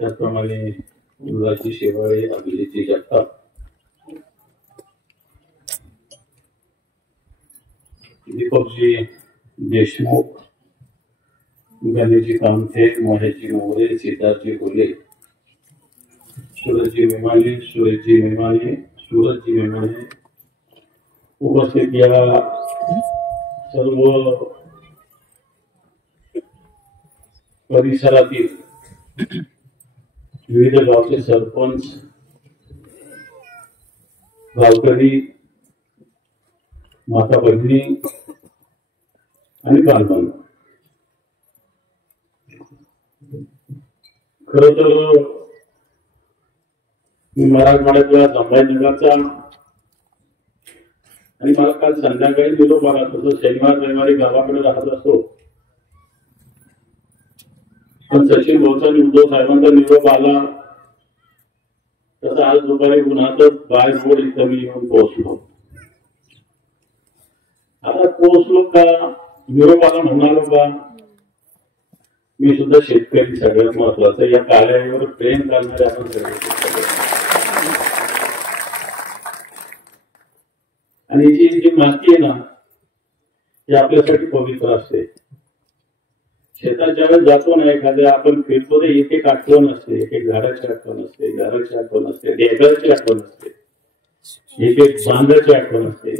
त्याचप्रमाणे उल्हासजी शेवाळे, अभिजितजी जगताप, दीपकजी देशमुख, गणेशजी कामथे, महेशजी मोरे, सिद्धार्थजी कोल्हे, सूरजजी मेमाने, सुरेशजी मेमाने, सूरजजी मेमाने, उपस्थित या सर्व परिसरातील विविध गावचे सरपंच, गावकरी, माता भगिनी आणि बालबांधव, खर तर मी मराठवाड्यातल्या संभाजीनगरचा आणि मला काल संध्याकाळी निरोप आला. तसं शनिवार रविवारी गावाकडे राहत असतो, पण सचिन भाऊचा आणि उद्धव साहेबांचा निरोप आला तसं आज दुपारी उन्हातच बाहेर रोड इथं मी येऊन पोहोचलो. आता पोहोचलो का, निरोपाला म्हणालो का, मी सुद्धा शेतकरी, सगळ्यात महत्वाचं या कार्यावर प्रेम करणारे आपण सगळे. आणि जी माती आहे ना, ती आपल्यासाठी पवित्र असते. शेतात ज्यावेळेस जातो ना, एखाद्या आपण फिरतो ते एक एक आठवण असते, एक एक झाडाची आठवण असते, घराची आठवण असते, ढेकळाची आठवण असते, एक एक बांधाची आठवण असते.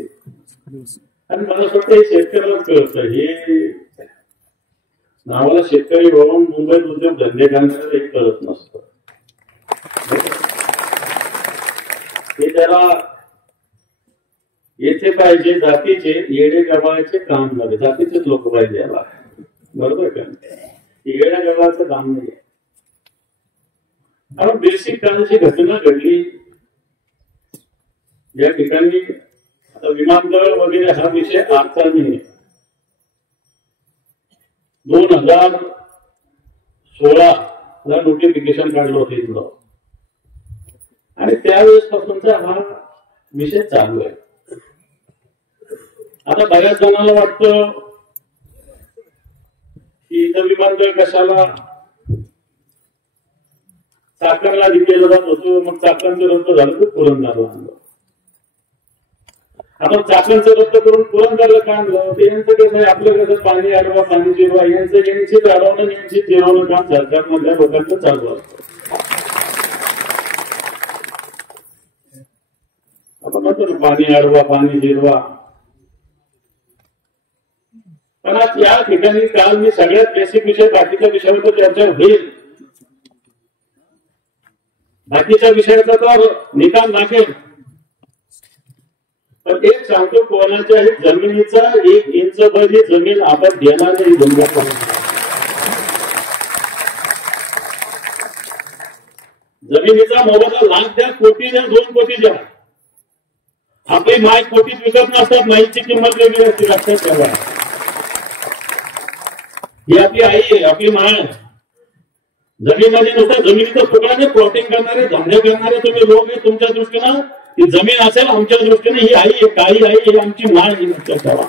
आणि मला वाटतं हे शेतकऱ्यालाच कळतं. हे नावाला शेतकरी होऊन मुंबईत उद्योग धंदे करण्याचं एक कळत नसतं. हे त्याला येथे पाहिजे जातीचे येडे गव्हाचे काम झाले, जातीचेच लोक पाहिजे याला, बरोबर का? येड्या गव्हाचं काम नाही. कारण बेसिक काळाची घटना घडली या ठिकाणी. आता विमानतळ वगैरे हा विषय आजचा नाही. 2016 ला नोटिफिकेशन काढलं होतं इथलं, आणि त्यावेळेस पासूनचा हा विषय चालू आहे. आता बऱ्याच जणांना वाटतं की इथं विमानतळ कशाला, चाकणला केलं जात होतं, मग चाकणचं रद्द झालं तर पुरंदरला आणलं. आता चाकणचं रद्द करून पुरंदरला का आणलं? ते यांचं कसं आहे, आपलं कसं पाणी अडवा पाणी जिरवा, यांचं यांची अडवणं यांची जिरवणं काम सरकारमधल्या लोकांचं चालू असतं. आपण म्हणतो ना पाणी अडवा पाणी जिरवा. पण आज या ठिकाणी काल मी सगळ्यात बेसिक विषय, बाकीच्या विषयावर चर्चा होईल, बाकीच्या विषयाचा तर निकाल लागेल, पण एक सांगतो, कोणाच्याही जमिनीचा 1 इंच भर जमीन आपण देणार नाही. जमिनीचा मोबदला लाख द्या, कोटी द्या, 2 कोटी द्या. आपली माय कोटीत विकत नसतात, माईची किंमत वेगळी असते, लक्षात ठेवा. ही आपली आई आहे, आपली माय. जमिनीमध्ये नुसतं जमिनीचं तुकडाने प्लॉटिंग करणारे, धंदे करणारे तुम्ही लोक आहे. तुमच्या दृष्टीनं ती जमीन असेल, आमच्या दृष्टीने ही आई आहे, काळी आई, ही आमची माय आहे, लक्षात ठेवा.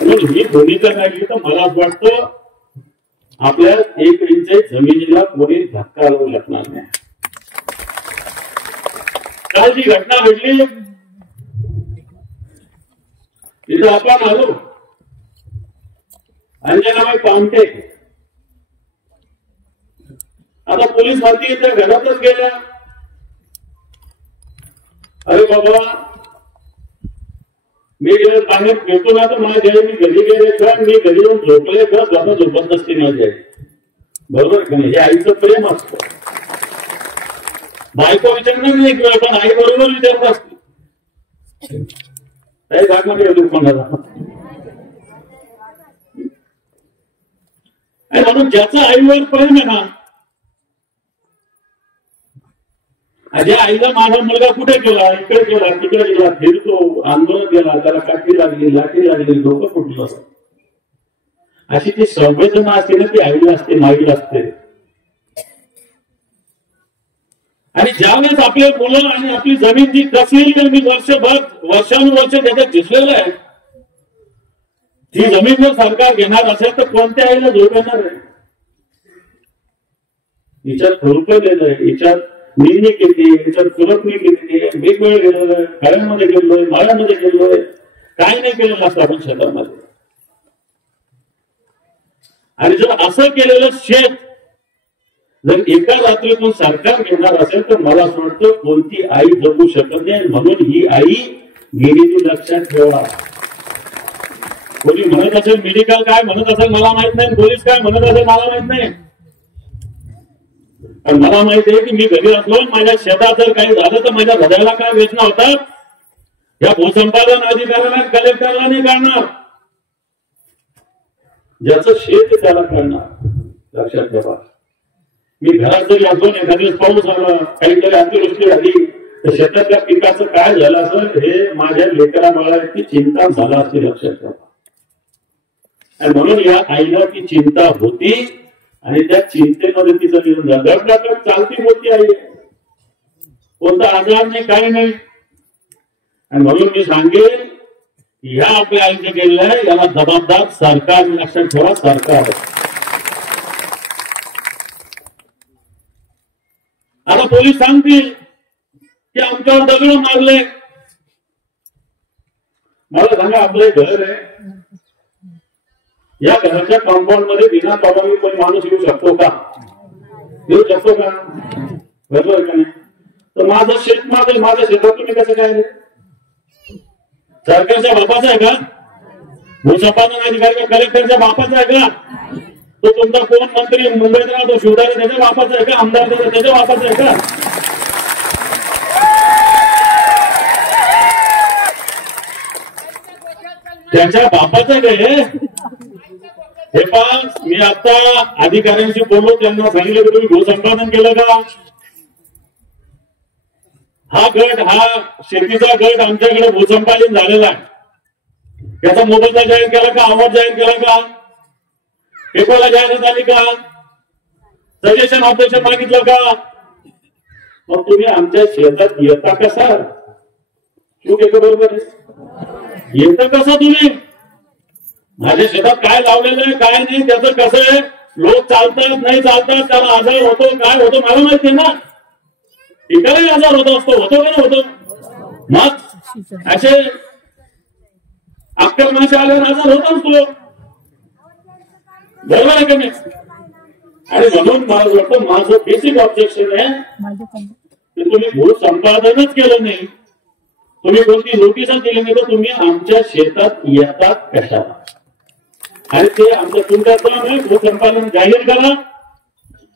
म्हणून ही भूमिका काढली तर मला असं वाटतं आपल्या 1 इंच जमिनीला कोणी धक्का लावू शकणार नाही. काल जी घटना घडली तिथं आपण आलो, अंजनाबाई पामटे, आता पोलीस भरती इथे घरातच गेल्या. अरे बाबा, मी गेले बाहेर भेटतो ना, तर मला गेले, मी घरी गेले का, मी घरी येऊन झोपले का, स्वतः झोपत नसते माझी आई, बरोबर का नाही? हे आईचं प्रेम असतं. बायको विचारणार नाही, पण आई बरोबर विचारत असते. काही भागमध्ये दुकानाला. म्हणून ज्याचं आईवर प्रेम आहे ना, ज्या आईला माझा मुलगा कुठे गेला, इकडे गेला, तिकडे गेला, फिरतो, आंदोलन गेला, त्याला काठी लागली, लाठी लागली, डोकं फुटलं, अशी ती संवेदना असते ना, ती आईला असते, माईला असते. आणि ज्यावेळेस आपले मुलं आणि आपली जमीन जी कसली मी वर्षानुवर्ष त्याच्यात घुसलेलं आहे, ती जमीन जर सरकार घेणार असेल तर कोणत्या आईला झोप येणार आहे? याच्यात खुरपलेलं आहे, याच्यात निंदणी केली, याच्यात खुरपणी केलेली आहे, वेगवेगळं गेलेलं आहे, खाड्यांमध्ये गेलोय, माळ्यामध्ये गेलोय, काय नाही केलेलं असतं आपण शेतामध्ये. आणि जर असं केलेलं शेत जर एका रात्रीतून सरकार घेणार असेल तर मला असं वाटतं कोणती आई जगू शकत नाही. म्हणून ही आई गेलेली लक्षात ठेवा. कोणी म्हणत असेल मेडिकल काय म्हणत असेल मला माहित नाही, पोलीस काय म्हणत असेल मला माहित नाही, पण मला माहित आहे की मी घरी असलो माझ्या शेतात जर काही झालं तर माझ्या हृदयाला काय वेदना होतात या भूसंपादन अधिकाऱ्याला कलेक्टरला नाही कळणार, ज्याचं शेत त्याला कळणार. लक्षात ठेवा. मी घरात जरी असो एखाद्या पाऊस आला काहीतरी अतिवृष्टी झाली तर शेतातल्या पिकाचं काय झालं असेल हे माझ्या लेकरा बाळाची चिंता झाला असते. लक्षात ठेवा. आणि म्हणून या आईला ती चिंता होती आणि त्या चिंतेमध्ये तिचं निधन झालं. धडधाकट चालती होती आई, कोणता आजार नाही काही नाही. आणि म्हणून मी सांगेन ह्या आपल्या आईचं गेलेलं आहे याला जबाबदार सरकार. लक्षात ठेवा सरकार. आता पोलीस सांगतील की आमच्यावर दगड मारले. मला सांगा आपलं घर आहे, या घराच्या कंपाऊंड मध्ये बिना परवानगी कोणी माणूस येऊ शकतो का? येऊ शकतो का? बरोबर का नाही? तर माझं शेत माझ्या शेतात तुम्ही कसं काय? सरकारच्या बापाचं आहे का? भूसंपादन अधिकारी कलेक्टरच्या बापाचा आहे का? तो तुमचा कोण मंत्री मुंबईत राहतो शिवदारे त्याच्या बापाचा आहे का? आमदार त्याच्या बापाचा आहे का? त्याच्या बापाचं काय? हे पहा मी आता अधिकाऱ्यांशी बोललो, त्यांना सांगितलं की तुम्ही भूसंपादन केलं का? हा गट हा शेतीचा गट आमच्याकडे भूसंपादन झालेला आहे. त्याचा मोबदला जाहीर केला का? आवाज जाहीर केला का? पेपरला जाहिरात आली का? सजेशन ऑपरेशन मागितलं का? मग तुम्ही आमच्या शेतात येता कसा? चूक आहे बरोबर आहे? येतं कसं तुम्ही? माझ्या शेतात काय लावलेलं आहे काय नाही त्याचं कसं आहे? लोक चालतात नाही चालतात, त्याला आजार होतो काय होतो मला माहिती आहे ना. इकडे आजार होत असतो, होतो का नाही होतो? मग असे अक्कल माणसं आल्यावर आजार होत असतो. बरोबर आहे का नाही? आणि म्हणून मला वाटतं माझं बेसिक ऑब्जेक्शन आहे की तुम्ही भूसंपादनच केलं नाही, तुम्ही कोणती नोटीसच दिली नाही, तर तुम्ही आमच्या शेतात येतात कशाला? आणि ते आमचं तुमचं काम आहे. भूसंपादन जाहीर करा,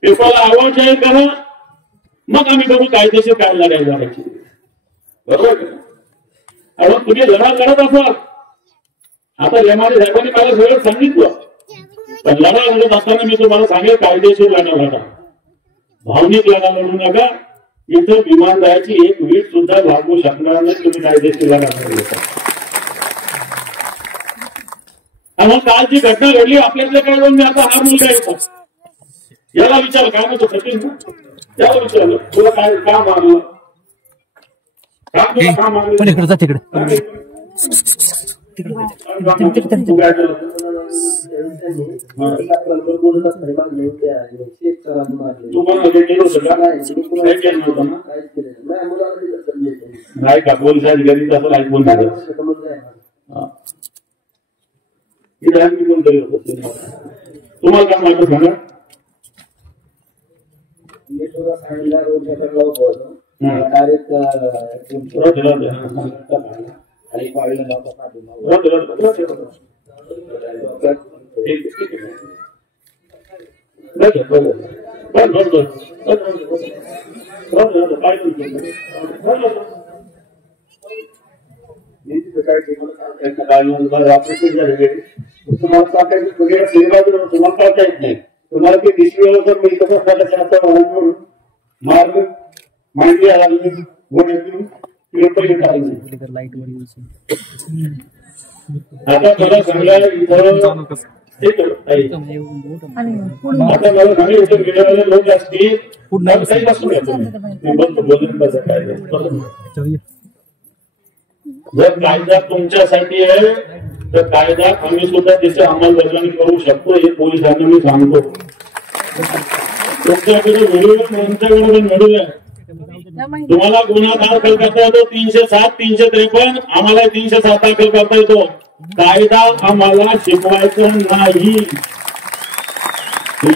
पेपरला अहवाल जाहीर करा, मग आम्ही बघू कायदेशीर काय लढाई लढायची. बरोबर. आणि तुम्ही लढा लढत असाल. आता एमआरए साहेबांनी मला सगळं सांगितलं, पण लढा लढत असताना मी तुम्हाला सांगेल कायदेशीर लढा लढा, भावनिक लढा लढू नका. इथं विमानतळाची एक वीट सुद्धा लागू शकणार नाही तुम्ही कायदेशीर लढा लढा. आणि काल जी घटना घडली आपल्यातल्या काय दोन आता हा मुलगा येतो याला विचार काय म्हणतो सचिन त्याला विचारलं तुला काय का मारलं का मारलं तिकडे नाही का पोलीस अधिकारी असं ऐकून तुम्हाला काय माहिती सांगा. तुम्हाला कळता येत नाही. तुम्हाला ते दिसल्यावर मी कसं मार्ग माहिती आता मला सांगा आता मला सांगितलं गेलेले लोक असतील जर कायदा तुमच्यासाठी आहे तर कायदा आम्ही सुद्धा त्याची अंमलबजावणी करू शकतो हे पोलिसांना मी सांगतो. तुमच्याकडे व्हिडिओ आमच्याकडे पण व्हिडिओ आहे. तुम्हाला गुन्हा दाखल करता येतो 307 353, आम्हाला 307 दाखल करता येतो. कायदा आम्हाला शिकवायचा नाही.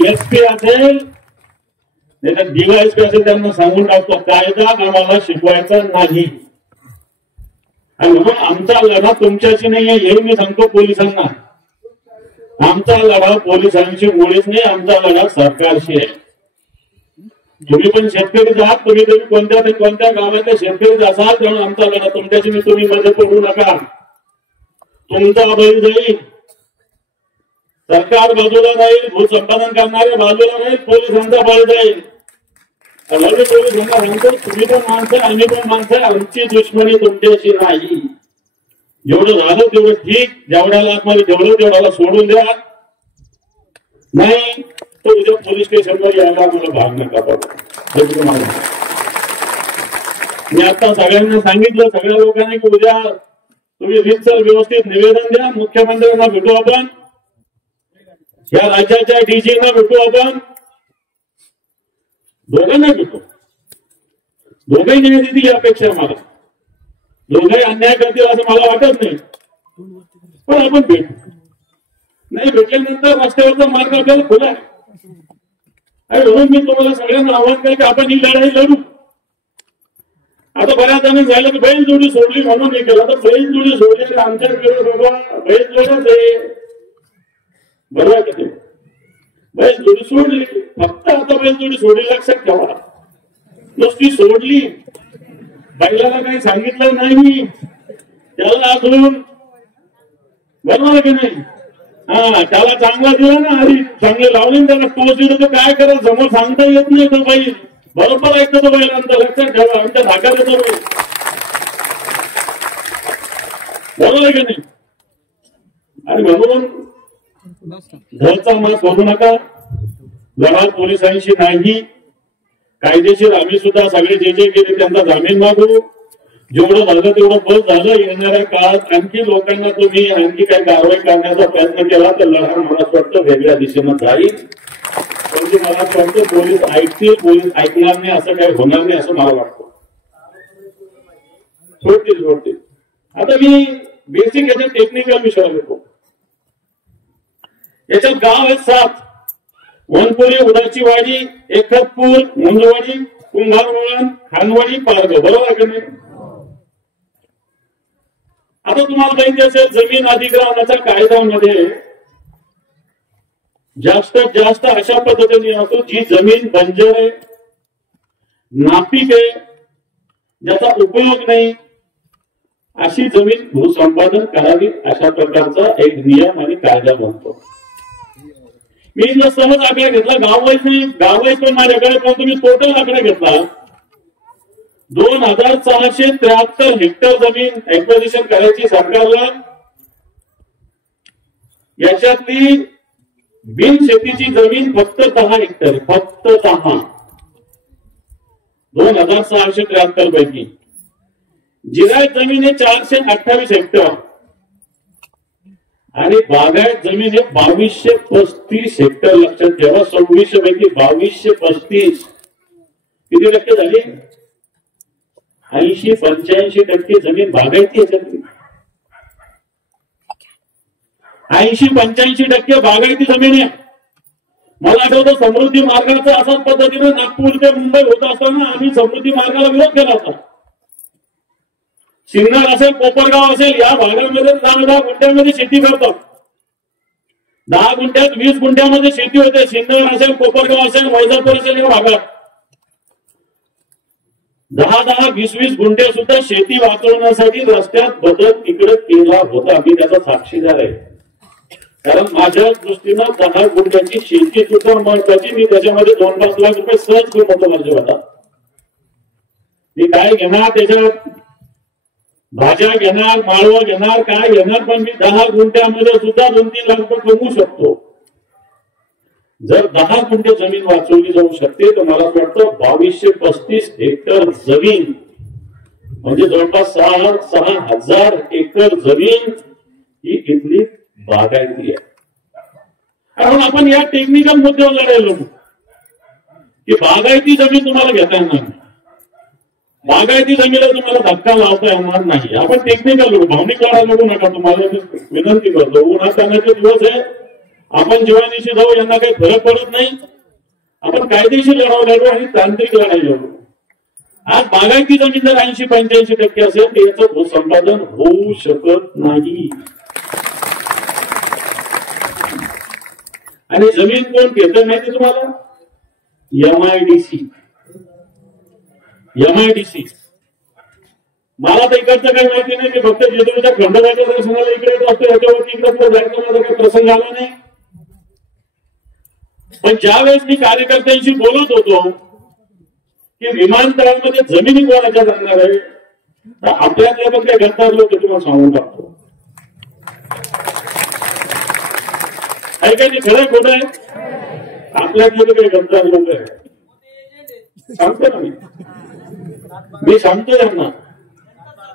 एसपी असेल त्याच्यात डीवायएसपी असेल त्यांना सांगून टाकतो कायदा आम्हाला शिकवायचा नाही. आणि म्हणून आमचा लढा तुमच्याशी नाहीये हे मी सांगतो पोलिसांना. आमचा लढा पोलिसांशी मुळीच नाही, आमचा लढा सरकारशी आहे. तुम्ही पण शेतकरीच आहात, तुम्ही कोणत्या गावातले शेतकरीच असाल, म्हणून आमचा लढा तुमच्याशी. तुम्ही मदत करू नका. तुमचा बळी जाईल, सरकार बाजूला राहील, भूसंपादन करणारे बाजूला राहील, पोलिसांचा बळी जाईल. पोलिसांना सांगतो तुम्ही पण माणसं आम्ही पण माणसं, आमची दुश्मनी तुमच्याशी नाही. जेवढं झालं तेवढं ठीक, जेवढ्याला आतमध्ये ठेवलं तेवढ्याला सोडून द्या. नाही तो उद्या पोलीस स्टेशनवर यायला मला भाग नका बाबा. मी आता सगळ्यांना सांगितलं, सगळ्या लोकांनी की उद्या तुम्ही रीतसर व्यवस्थित निवेदन द्या. मुख्यमंत्र्यांना भेटू आपण, या राज्याच्या डीजीना भेटू आपण, दोघांना भेटू. दोघंही न्याय देतील ही अपेक्षा मला. दोघंही अन्याय करतील असं मला वाटत नाही, पण आपण भेटू. नाही भेटल्यानंतर रस्त्यावरचा मार्ग आपल्याला खुला आहे. आणि म्हणून मी तुम्हाला सगळ्यांना आवाहन केलं की आपण ही लढाई लढू. आता बऱ्याच जणांनी झालं की बैल जोडी सोडली म्हणून हे केलं. तर बैल जोडी सोडली आमच्या बैल जोडच आहे, बरोबर का ते? बैल जोडी सोडली, फक्त आता बैल जोडी सोडली लक्षात ठेवा. नुसती सोडली, बैलाला काही सांगितलं नाही त्याला अजून, बरोबर आहे की नाही? हा त्याला चांगला दिला ना, आधी चांगले लावले त्याला टोच दिलं तर काय करा समोर सांगता येत नाही. तो बैल बरोबर ऐकतो, तो बैलांचा लक्षात ठेवा. आमच्या धाकात येतो बैल, बरोबर आहे की नाही? आणि म्हणून घरचा मास करू नका. लढा पोलिसांशी नाही, कायदेशीर आम्ही सुद्धा सगळे जे जे केले त्यांचा जामीन मागू. जेवढं झालं तेवढं बस झालं. येणाऱ्या काळात आणखी लोकांना तुम्ही आणखी काही कारवाई करण्याचा प्रयत्न केला तर लढा मला वाटतं वेगळ्या दिशेनं जाईल. म्हणजे मला वाटतं पोलीस ऐकतील, पोलीस ऐकणार नाही असं काही होणार नाही असं मला वाटतं. सोडतील. आता मी बेसिक याच्या टेक्निकल विषयावर येतो. याच्यात गाव आहेत 7: वनपुरी, उदाचीवाडी, एकतपूर, मुंजवाडी, कुंभारवळण, खानवाडी, पारगाव, बरोबर आहे का नाही? आता तुम्हाला माहिती असेल जमीन अधिग्रहणाच्या कायद्यामध्ये जास्तीत जास्त अशा पद्धतीने असतो जी जमीन बंजर आहे, नापीक आहे, ज्याचा उपयोग नाही, अशी जमीन भूसंपादन करावी अशा प्रकारचा एक नियम आणि कायदा बनतो. मी जर सहज आकडा घेतला, गाववाईज पण माझ्याकडे, पण तुम्ही टोटल आकडा घेतला 2673 हेक्टर जमीन ऍक्विजिशन करायची सरकारला. याच्यातली बिन शेतीची जमीन फक्त 10 हेक्टर, फक्त 10. 2673 पैकी जिरायत जमीन आहे 428 हेक्टर आणि बागायत जमीन आहे 2235 हेक्टर. लक्षात ठेवा, 2600 पैकी 2235 किती टक्के झाली? 80-85% जमीन बागायती आहे. 80-85% बागायती जमीन आहे. मला आठवतं समृद्धी मार्गाचा असाच पद्धतीने नागपूर ते मुंबई होत असताना आम्ही समृद्धी मार्गाला विरोध केला होता. सिन्नर असेल, कोपरगाव असेल, या भागामध्ये 10 गुंठ्यामध्ये शेती करतात. 10 गुंठ्यात 20 गुंठ्यामध्ये शेती होते. सिन्नर असेल, कोपरगाव असेल, वैजापूर असेल, या भागात 10-10, 20-20 गुंठे सुद्धा शेती वाचवण्यासाठी रस्त्यात बदल तिकडे केला होता. मी त्याचा साक्षीदार आहे. कारण माझ्या दृष्टीनं 10 गुंठ्याची शेती सुद्धा महत्वाची. मी त्याच्यामध्ये 2-5 लाख रुपये सहज घेऊन होतो माझ्या होता. मी काय घेणार त्याच्यात, भाज्या घेणार, माळवं घेणार, काय घेणार, पण मी 10 गुंठ्यामध्ये सुद्धा 2-3 लाख रुपये कमवू शकतो. जर 10 गुंठे जमीन वाचवली जाऊ शकते तर मला वाटतं 2235 हेक्टर जमीन म्हणजे जवळपास 6,000 एकर जमीन ही इथली बागायती आहे. कारण आपण या टेक्निकल मुद्द्यावर लढायला की बागायती जमीन तुम्हाला घेता येणार नाही, बागायती जमिनीला तुम्हाला धक्का लावता येणार नाही. आपण टेक्निकल लढू, भावनिक लढा लढू नका. तुम्हाला विनंती करतो, उन्हातानाचे दिवस आहे, आपण जीवानीशी जाऊ, यांना काही फरक पडत नाही. आपण कायदेशीर लढाव लढू आणि तांत्रिक लढाई लढू. आज बागायती जमीन जर 80-85% असेल तर याचं भूसंपादन होऊ शकत नाही. आणि जमीन कोण घेतं माहिती तुम्हाला? एमआयडीसी. मला तर इकडचं काही माहिती नाही, मी फक्त जेजुरीच्या खंडोबाच्या दर्शनाला इकडे येत असतो, याच्यावरती इकडे पुढे जायचं माझा काही प्रसंग आला नाही. पण ज्यावेळेस मी कार्यकर्त्यांशी बोलत होतो की विमानतळामध्ये जमिनी कोणाच्या जाणार आहे, तर आपल्यातले पण काही गद्दार लोक तुम्हाला सांगून टाकतो. काही खरं खोटं आहे? आपल्यातले काही गद्दार लोक आहे, सांगतो ना मी सांगतो त्यांना.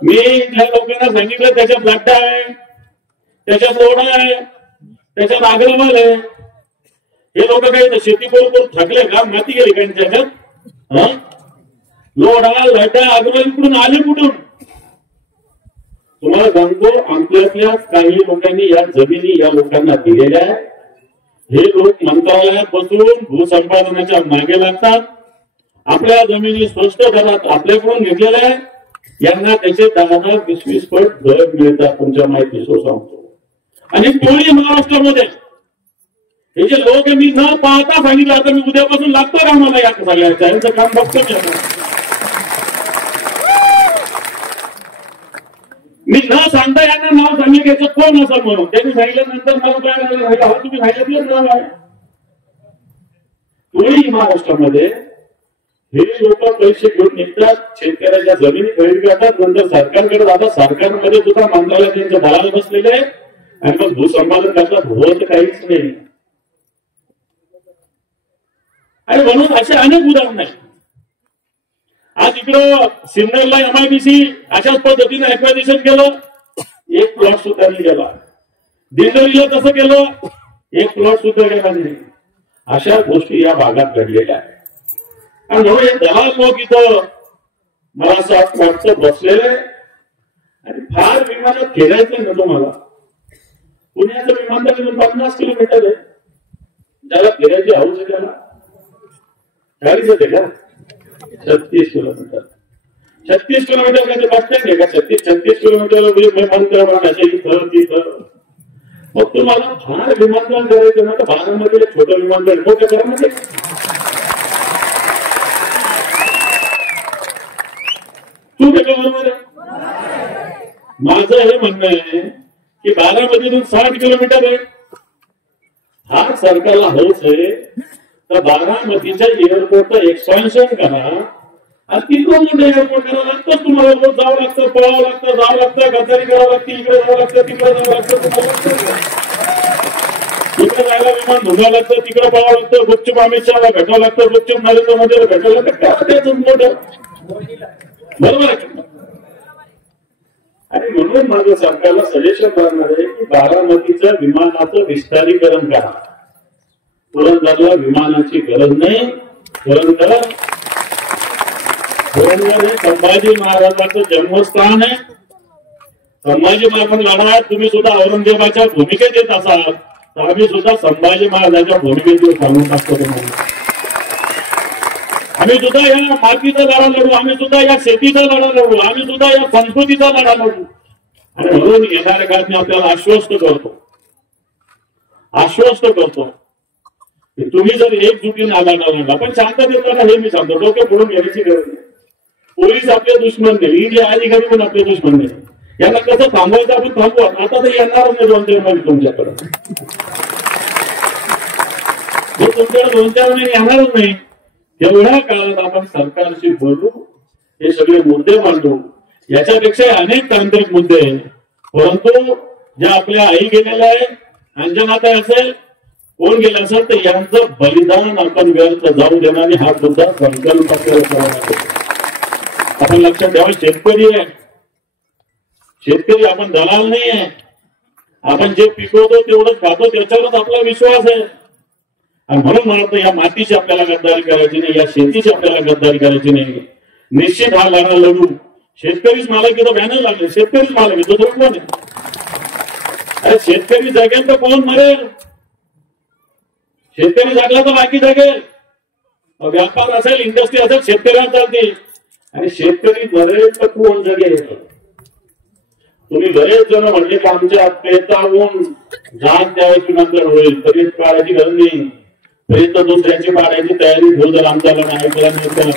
मी ज्या लोकांना सांगितलं त्याच्यात लाटा आहे, त्याच्यात लोढा आहे, त्याच्यात आग्रवाल आहे. हे लोक काही शेती करून थकले का? माती गेली का त्याच्यात? लोढा लाटा आग्रवाल इकडून आले कुठून? तुम्हाला सांगतो, आमच्यातल्या काही लोकांनी या जमिनी या लोकांना दिलेल्या आहे. हे लोक मंत्रालयात बसून भूसंपादनाच्या मागे लागतात. आपल्या जमिनी स्वस्त दरात आपल्याकडून घेतलेल्या आहे, यांना त्याचे 10-20 पट दर मिळतात. तुमच्या माहितीसो सांगतो. आणि तोही महाराष्ट्रामध्ये हे जे लोक मी न पाहता सांगितलं, आता मी उद्यापासून लागतो का मला या सगळ्याचं यांचं काम बघतो मी न सांगता यांना नाव सांगितलं कोण असं म्हणून. त्यांनी सांगितल्यानंतर मला काय तुम्ही सांगितलं नाव आहे. तोही महाराष्ट्रामध्ये हे लोक पैसे घेऊन निघतात, शेतकऱ्याच्या जमिनी खरेदी करतात, नंतर सरकारकडे जातात. सरकारमध्ये सुद्धा मंत्रालयात त्यांचे दलाल बसलेले आहे आणि मग भूसंपादन करतात. होत काहीच नाही. आणि म्हणून असे अनेक उदाहरण आहेत. आज इकडं सिन्नरला एमआयडीसी अशाच पद्धतीने ऍक्वायझेशन केलं, एक प्लॉट सुद्धा नाही गेला. दिंडोरीला तसं केलं, एक प्लॉट सुद्धा गेला नाही. अशा गोष्टी या भागात घडलेल्या आहेत. आणि म्हणून हे दलाल लोक इथं मला असं वाटतं बसलेलं आहे. आणि फार विमानात फिरायचं ना तुम्हाला. पुण्याचं विमानतळ 50 किलोमीटर आहे. ज्याला फिरायची हौस आहे त्याला गाडीच आहे का? 36 किलोमीटर. 36 किलोमीटर म्हणजे बस स्टँड आहे का? 36 किलोमीटरला विमानतळ इथं तिथं. मग तुम्हाला फार विमानतळ करायचं ना, तर भागामध्ये छोटं विमानतळ मोठ्या घरामध्ये तू बरोबर आहे. माझं हे म्हणणं आहे की बारामतीतून 60 किलोमीटर आहे. हा सरकारला हौस आहे तर बारामतीच्या एअरपोर्टचं एक्सपान्शन करा आणि तिकडून मोठं एअरपोर्ट करावं लागतं. तुम्हाला रोज जावं लागतं, पळावं लागतं, जावं लागतं, गद्दारी करावं लागते, इकडे जावं लागतं, तिकडे जावं लागतं. इकडे जायला विमान धुवावं लागतं, तिकडे पळावं लागतं, गुपचूप अमित शहाला भेटावं लागतं, गुपचूप नरेंद्र मोदीला भेटावं लागतं. काय त्याचं मोठं बरोबर आहे. आणि म्हणून माझं सरकारला सजेशन करणार आहे की बारामतीचं विमानाचं विस्तारीकरण करा. पुरंदरला विमानाची गरज नाही. पुरंदर हे संभाजी महाराजांचं जन्मस्थान आहे. संभाजी महाराज लढा तुम्ही सुद्धा औरंगजेबाच्या भूमिकेत येत असाल तर आम्ही सुद्धा संभाजी महाराजांच्या भूमिकेत सांगून टाकतो. आम्ही सुद्धा या मातीचा लढा लढू, आम्ही सुद्धा या शेतीचा लढा लढू, आम्ही सुद्धा या संस्कृतीचा लढा लढू. आणि म्हणून येणाऱ्या काळात मी आपल्याला आश्वस्त करतो की तुम्ही जर एकजुटीने आला पण शांततेत लढा. हे मी सांगतो, डोके फोडून घेण्याची गरज नाही. पोलीस आपले दुश्मन नाही, इंडिया अधिकारी पण आपले दुश्मन नाही. यांना कसं थांबवायचं आपण थांबवा. आता तर येणारच नाही 2-4 महिने तुमच्याकडे. तुमच्याकडे 2-4 महिने येणारच नाही. एवढ्या काळात आपण सरकारशी बोलू, हे सगळे मुद्दे मांडू. याच्यापेक्षा अनेक तांत्रिक मुद्दे आहेत. परंतु ज्या आपल्या आई गेलेल्या आहे, अंजनाताई असेल, कोण गेले असेल तर यांचं बलिदान आपण व्यर्थ जाऊ देणार नाही. हा मुद्दा संकल्प आपण लक्षात ठेवा. शेतकरी आहे, शेतकरी आपण दलाल नाही आहे. आपण जे पिकवतो तेवढंच खातो, त्याच्यावरच आपला विश्वास आहे. आणि म्हणून मला वाटतं या मातीची आपल्याला गद्दारी करायची नाही, या शेतीची आपल्याला गद्दारी करायची नाही. निश्चित हा लढा लढू. शेतकरीच मालक इथं बॅनर लागले, शेतकरीच मालक येतो तो कोण आहे? अरे शेतकरी जगेल तर कोण मरेल? शेतकरी जगला तर बाकी जगेल. व्यापार असेल, इंडस्ट्री असेल, शेतकऱ्यांना चालतील. आणि शेतकरी मरेल तर कोण जगेल? तुम्ही बरेच जण म्हणले की आमच्या प्रेताहून जात द्यायची नंतर होईल, प्रेत पाडायची गरज नाही. प्रेत दुसऱ्याची पाडायची तयारी घेऊ जर आमच्याला नाही ऐकला नव्हतं.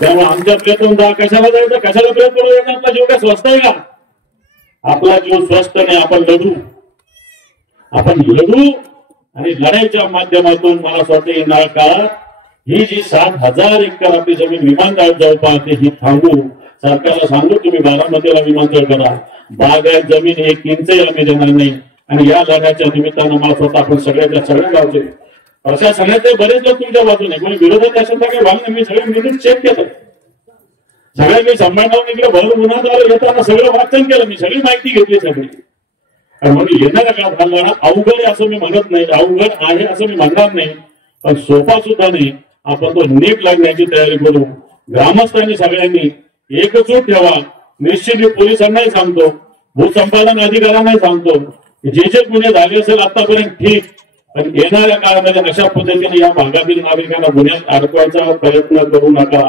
त्यामुळे आमच्या प्रेतून जा. कशाला जायचं? कशाला प्रेत पडू द्यायचा? आपला जीव काय स्वस्त आहे का? आपला जीव स्वस्त नाही. आपण लढू, आपण लढू. आणि लढाईच्या माध्यमातून मला असं वाटतं येणाऱ्या काळात ही जी 7,000 एकर आपली जमीन विमानतळ जवळ पाहते ही थांबू. सरकारला सांगू तुम्ही बारामतीला विमानतळ करा. बागायत जमीन 1 इंचही आम्ही देणार नाही. आणि या लढ्याच्या निमित्तानं मला स्वतः आपण सगळ्याच्या सगळ्या गावचे प्रशासनाचे बरेच लोक तुमच्या बाजूने, कोणी विरोधात असेल तर काही भाग नाही. मी सगळे मिनिट चेक केलं. सगळ्यांनी संभाळून इकडे भर उन्हात आलं येताना सगळं वाचन केलं. मी सगळी माहिती घेतली सगळी. म्हणजे येणाऱ्या काळात हा लढा अवघड आहे असं मी म्हणत नाही, अवघड आहे असं मी म्हणणार नाही, पण सोपा सुद्धा नाही. आपण तो नीट लागण्याची तयारी करू. ग्रामस्थांनी सगळ्यांनी एकजूट ठेवा. निश्चित मी पोलिसांनाही सांगतो, भूसंपादन अधिकाऱ्यांनाही सांगतो, जे जे गुन्हे झाले असेल आतापर्यंत ठीक, पण येणाऱ्या काळामध्ये अशा पद्धतीने या भागातील नागरिकांना गुन्ह्यात अडकवायचा प्रयत्न करू नका.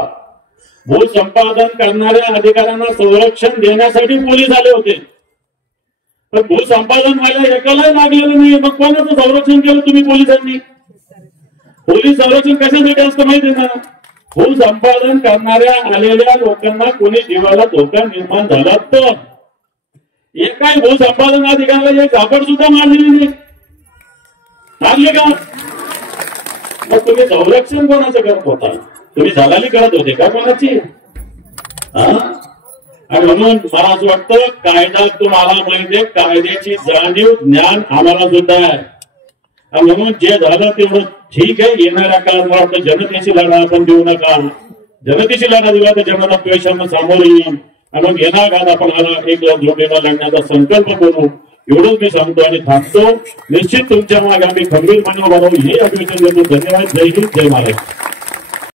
भूसंपादन करणाऱ्या अधिकाऱ्यांना संरक्षण देण्यासाठी पोलीस आले होते, पण भूसंपादन व्हायला एकालाही लागलेलं नाही. मग कोणाचं संरक्षण केलं तुम्ही पोलिसांनी? पोलीस संरक्षण कशासाठी असतं माहिती आहे ना? भूसंपादन करणाऱ्या आलेल्या लोकांना कोणी जीवाला धोका निर्माण झाला तर. एकाही भूसंपादन अधिकाऱ्याला एक झापड सुद्धा मारलेली नाही. मारले का? मग तुम्ही संरक्षण कोणाचं करत होता? तुम्ही दलाली करत होते का कोणाची? आणि म्हणून मला असं वाटतं कायदा तुम्हाला माहिती आहे, कायद्याची जाणीव ज्ञान आम्हाला सुद्धा आहे. आणि म्हणून जे झालं तेवढं ठीक आहे. येणाऱ्या काळात मला वाटतं जनतेची लढा आपण देऊ नका. जनतेची लढा दिला तर जनता पैशांना सामोरे येईल. आणि मग येणाऱ्या काळात आपण हाला एक जोडीला लढण्याचा संकल्प करू. एवढंच मी सांगतो आणि थांबतो. निश्चित तुमच्या मागे आम्ही खंबीरपणे उभा राहू हे अभिवचन देतो. धन्यवाद. जय हिंद, जय महाराष्ट्र.